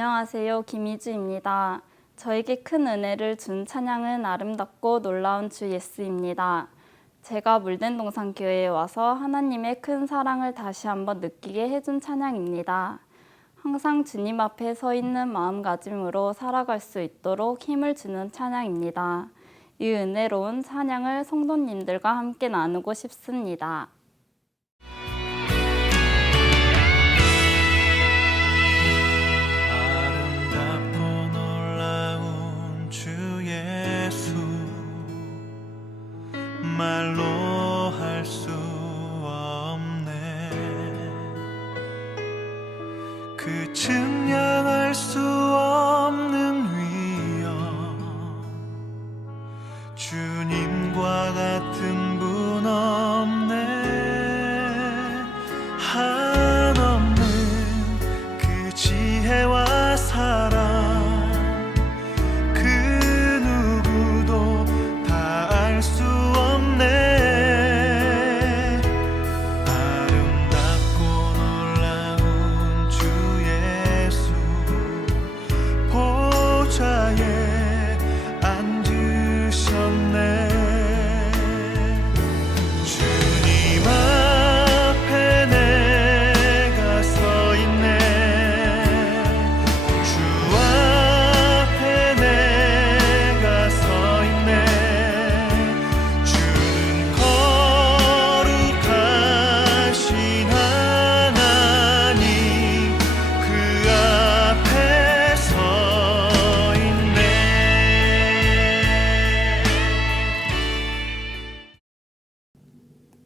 안녕하세요. 김희주입니다. 저에게 큰 은혜를 준 찬양은 아름답고 놀라운 주 예수입니다. 제가 물된동산 교회에 와서 하나님의 큰 사랑을 다시 한번 느끼게 해준 찬양입니다. 항상 주님 앞에 서 있는 마음가짐으로 살아갈 수 있도록 힘을 주는 찬양입니다. 이 은혜로운 찬양을 성도님들과 함께 나누고 싶습니다. 말로 할 수 없네. 그 증량할 수 없는 위엄, 주님과 같은 분 없네. 한없는 그 지혜와 사랑,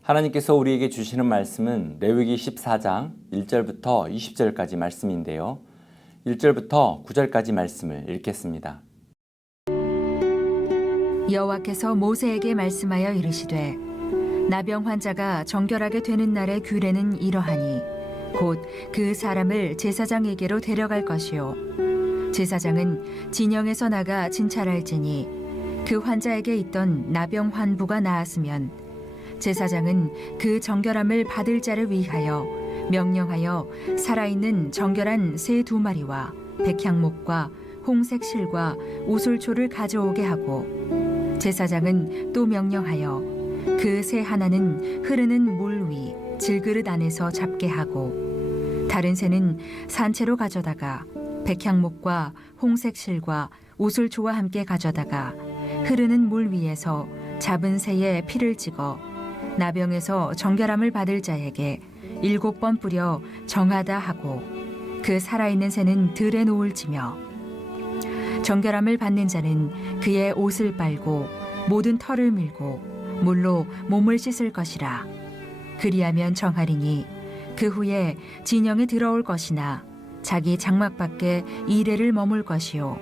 하나님께서 우리에게 주시는 말씀은 레위기 14장 1절부터 20절까지 말씀인데요. 1절부터 9절까지 말씀을 읽겠습니다. 여호와께서 모세에게 말씀하여 이르시되 나병 환자가 정결하게 되는 날의 규례는 이러하니 곧 그 사람을 제사장에게로 데려갈 것이요 제사장은 진영에서 나가 진찰할지니 그 환자에게 있던 나병 환부가 나았으면 제사장은 그 정결함을 받을 자를 위하여 명령하여 살아있는 정결한 새 2마리와 백향목과 홍색 실과 우슬초를 가져오게 하고 제사장은 또 명령하여 그 새 하나는 흐르는 물 위 질그릇 안에서 잡게 하고 다른 새는 산채로 가져다가 백향목과 홍색 실과 우슬초와 함께 가져다가 흐르는 물 위에서 잡은 새의 피를 찍어 나병에서 정결함을 받을 자에게 7번 뿌려 정하다 하고 그 살아있는 새는 들에 놓을지며 정결함을 받는 자는 그의 옷을 빨고 모든 털을 밀고 물로 몸을 씻을 것이라. 그리하면 정하리니 그 후에 진영에 들어올 것이나 자기 장막 밖에 이레를 머물 것이요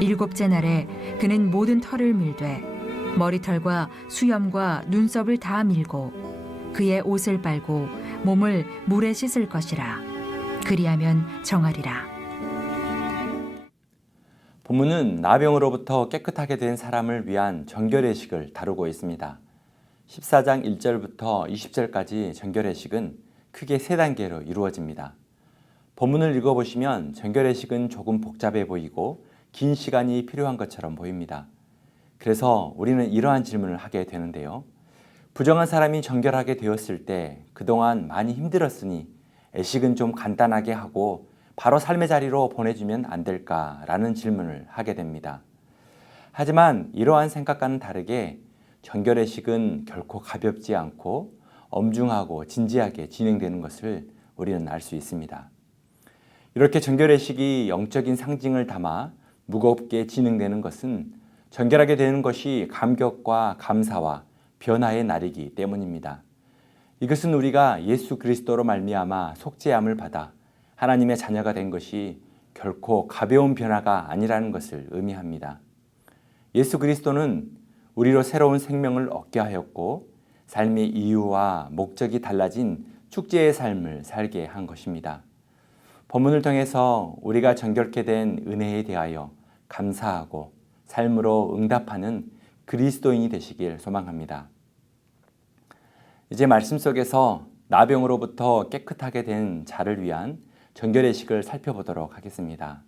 7째 날에 그는 모든 털을 밀되 머리털과 수염과 눈썹을 다 밀고 그의 옷을 빨고 몸을 물에 씻을 것이라. 그리하면 정하리라. 본문은 나병으로부터 깨끗하게 된 사람을 위한 정결의식을 다루고 있습니다. 14장 1절부터 20절까지 정결의식은 크게 3단계로 이루어집니다. 본문을 읽어보시면 정결의식은 조금 복잡해 보이고 긴 시간이 필요한 것처럼 보입니다. 그래서 우리는 이러한 질문을 하게 되는데요. 부정한 사람이 정결하게 되었을 때 그동안 많이 힘들었으니 애식은 좀 간단하게 하고 바로 삶의 자리로 보내주면 안 될까라는 질문을 하게 됩니다. 하지만 이러한 생각과는 다르게 정결의식은 결코 가볍지 않고 엄중하고 진지하게 진행되는 것을 우리는 알 수 있습니다. 이렇게 정결의식이 영적인 상징을 담아 무겁게 진행되는 것은 정결하게 되는 것이 감격과 감사와 변화의 날이기 때문입니다. 이것은 우리가 예수 그리스도로 말미암아 속죄함을 받아 하나님의 자녀가 된 것이 결코 가벼운 변화가 아니라는 것을 의미합니다. 예수 그리스도는 우리로 새로운 생명을 얻게 하였고 삶의 이유와 목적이 달라진 축제의 삶을 살게 한 것입니다. 본문을 통해서 우리가 정결케 된 은혜에 대하여 감사하고 삶으로 응답하는 그리스도인이 되시길 소망합니다. 이제 말씀 속에서 나병으로부터 깨끗하게 된 자를 위한 정결의식을 살펴보도록 하겠습니다.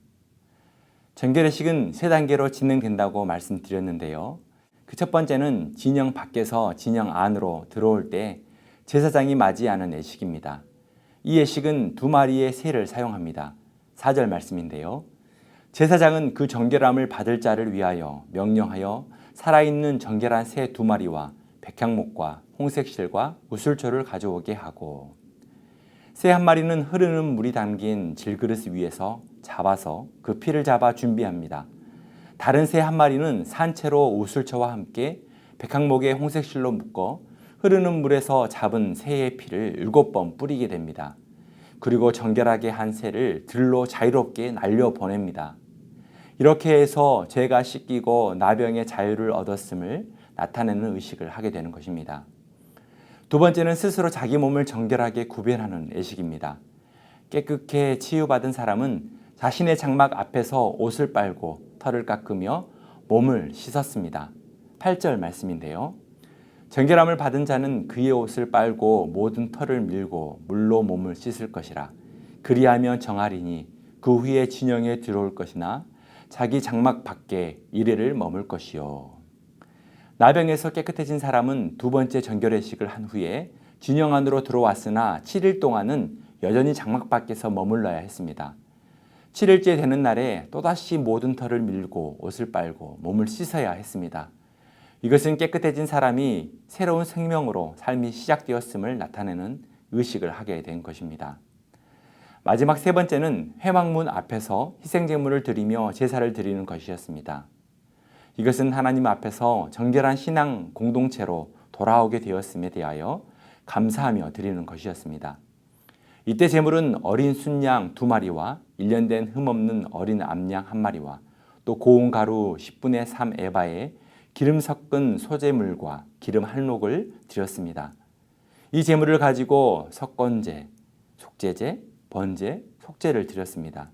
정결의식은 3단계로 진행된다고 말씀드렸는데요. 그 첫 번째는 진영 밖에서 진영 안으로 들어올 때 제사장이 맞이하는 예식입니다. 이 예식은 2마리의 새를 사용합니다. 4절 말씀인데요. 제사장은 그 정결함을 받을 자를 위하여 명령하여 살아있는 정결한 새 2마리와 백향목과 홍색실과 우슬초를 가져오게 하고, 새 1마리는 흐르는 물이 담긴 질그릇 위에서 잡아서 그 피를 잡아 준비합니다. 다른 새 1마리는 산채로 우슬초와 함께 백향목에 홍색실로 묶어 흐르는 물에서 잡은 새의 피를 7번 뿌리게 됩니다. 그리고 정결하게 한 새를 들로 자유롭게 날려보냅니다. 이렇게 해서 죄가 씻기고 나병의 자유를 얻었음을 나타내는 의식을 하게 되는 것입니다. 2번째는 스스로 자기 몸을 정결하게 구별하는 예식입니다. 깨끗게 치유받은 사람은 자신의 장막 앞에서 옷을 빨고 털을 깎으며 몸을 씻었습니다. 8절 말씀인데요. 정결함을 받은 자는 그의 옷을 빨고 모든 털을 밀고 물로 몸을 씻을 것이라. 그리하면 정하리니 그 후에 진영에 들어올 것이나 자기 장막 밖에 이래를 머물 것이요. 나병에서 깨끗해진 사람은 2번째 정결의식을 한 후에 진영 안으로 들어왔으나 7일 동안은 여전히 장막 밖에서 머물러야 했습니다. 7일째 되는 날에 또다시 모든 털을 밀고 옷을 빨고 몸을 씻어야 했습니다. 이것은 깨끗해진 사람이 새로운 생명으로 삶이 시작되었음을 나타내는 의식을 하게 된 것입니다. 마지막 3번째는 회막문 앞에서 희생제물을 드리며 제사를 드리는 것이었습니다. 이것은 하나님 앞에서 정결한 신앙 공동체로 돌아오게 되었음에 대하여 감사하며 드리는 것이었습니다. 이때 제물은 어린 순양 2마리와 1년 된 흠없는 어린 암양 1마리와 또 고운 가루 10분의 3 에바에 기름 섞은 소제물과 기름 한록을 드렸습니다. 이 제물을 가지고 석건제, 속죄제, 번제, 속죄를 드렸습니다.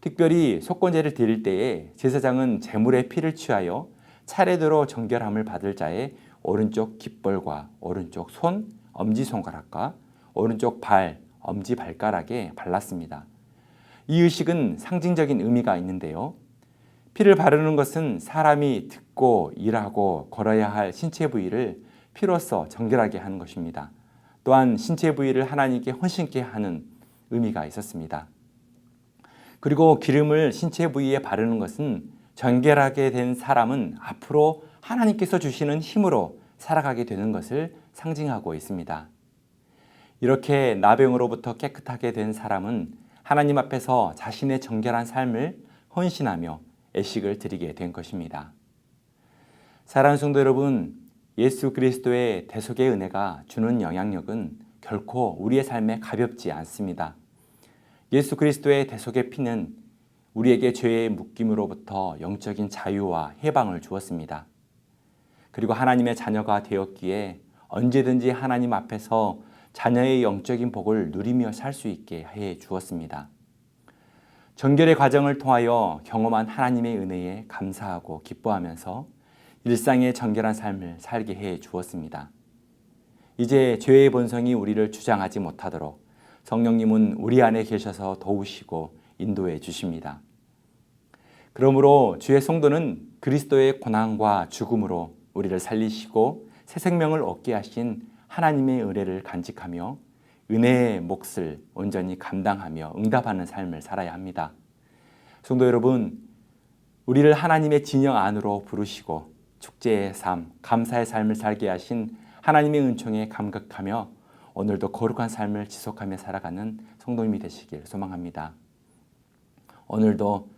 특별히 속건제를 드릴 때에 제사장은 제물의 피를 취하여 차례대로 정결함을 받을 자의 오른쪽 깃벌과 오른쪽 손, 엄지손가락과 오른쪽 발, 엄지발가락에 발랐습니다. 이 의식은 상징적인 의미가 있는데요. 피를 바르는 것은 사람이 듣고 일하고 걸어야 할 신체 부위를 피로써 정결하게 하는 것입니다. 또한 신체 부위를 하나님께 헌신케 하는 의미가 있었습니다. 그리고 기름을 신체 부위에 바르는 것은 정결하게 된 사람은 앞으로 하나님께서 주시는 힘으로 살아가게 되는 것을 상징하고 있습니다. 이렇게 나병으로부터 깨끗하게 된 사람은 하나님 앞에서 자신의 정결한 삶을 헌신하며 애식을 드리게 된 것입니다. 사랑하는 성도 여러분, 예수 그리스도의 대속의 은혜가 주는 영향력은 결코 우리의 삶에 가볍지 않습니다. 예수 그리스도의 대속의 피는 우리에게 죄의 묶임으로부터 영적인 자유와 해방을 주었습니다. 그리고 하나님의 자녀가 되었기에 언제든지 하나님 앞에서 자녀의 영적인 복을 누리며 살 수 있게 해 주었습니다. 정결의 과정을 통하여 경험한 하나님의 은혜에 감사하고 기뻐하면서 일상의 정결한 삶을 살게 해 주었습니다. 이제 죄의 본성이 우리를 주장하지 못하도록 성령님은 우리 안에 계셔서 도우시고 인도해 주십니다. 그러므로 주의 성도는 그리스도의 고난과 죽음으로 우리를 살리시고 새 생명을 얻게 하신 하나님의 은혜를 간직하며 은혜의 몫을 온전히 감당하며 응답하는 삶을 살아야 합니다. 성도 여러분, 우리를 하나님의 진영 안으로 부르시고 축제의 삶, 감사의 삶을 살게 하신 하나님의 은총에 감격하며 오늘도 거룩한 삶을 지속하며 살아가는 성도님이 되시길 소망합니다. 오늘도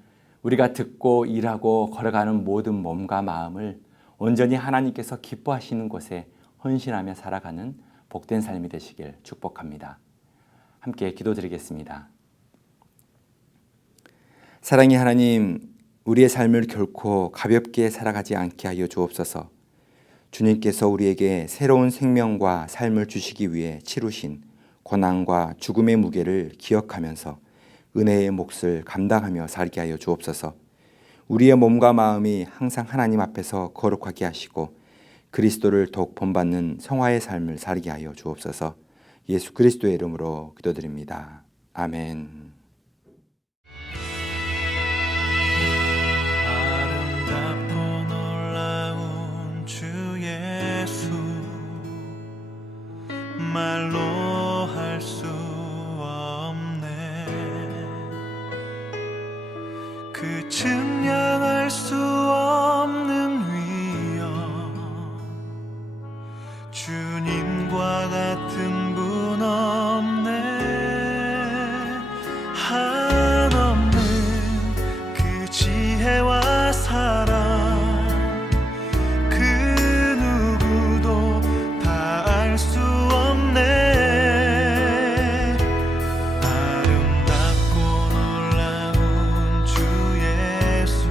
우리가 듣고 일하고 걸어가는 모든 몸과 마음을 온전히 하나님께서 기뻐하시는 곳에 헌신하며 살아가는 복된 삶이 되시길 축복합니다. 함께 기도드리겠습니다. 사랑의 하나님, 우리의 삶을 결코 가볍게 살아가지 않게 하여 주옵소서. 주님께서 우리에게 새로운 생명과 삶을 주시기 위해 치루신 고난과 죽음의 무게를 기억하면서 은혜의 몫을 감당하며 살게 하여 주옵소서. 우리의 몸과 마음이 항상 하나님 앞에서 거룩하게 하시고 그리스도를 더욱 본받는 성화의 삶을 살게 하여 주옵소서. 예수 그리스도의 이름으로 기도드립니다. 아멘. 그 측량할 수 없는 위엄 주님과 같은 분 없네 한없는 그 지혜와 사랑 그 누구도 다 알 수 없네 아름답고 놀라운 주 예수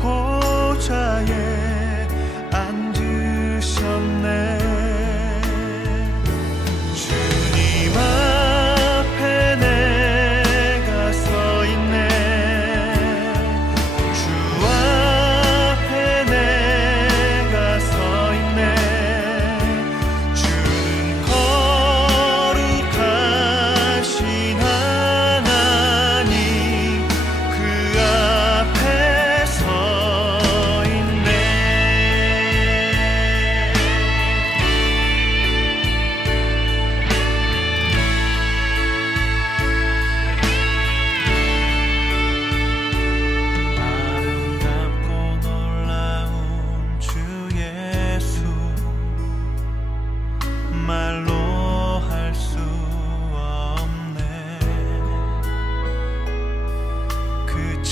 보좌에 앉으셨네 주님 앞에 내가 서 있네 주 앞에 내가 서 있네 주는 거룩하신 하나님 그 앞에 서 있네 아름답고 놀라운 주 예수 말로 할 수 없네 그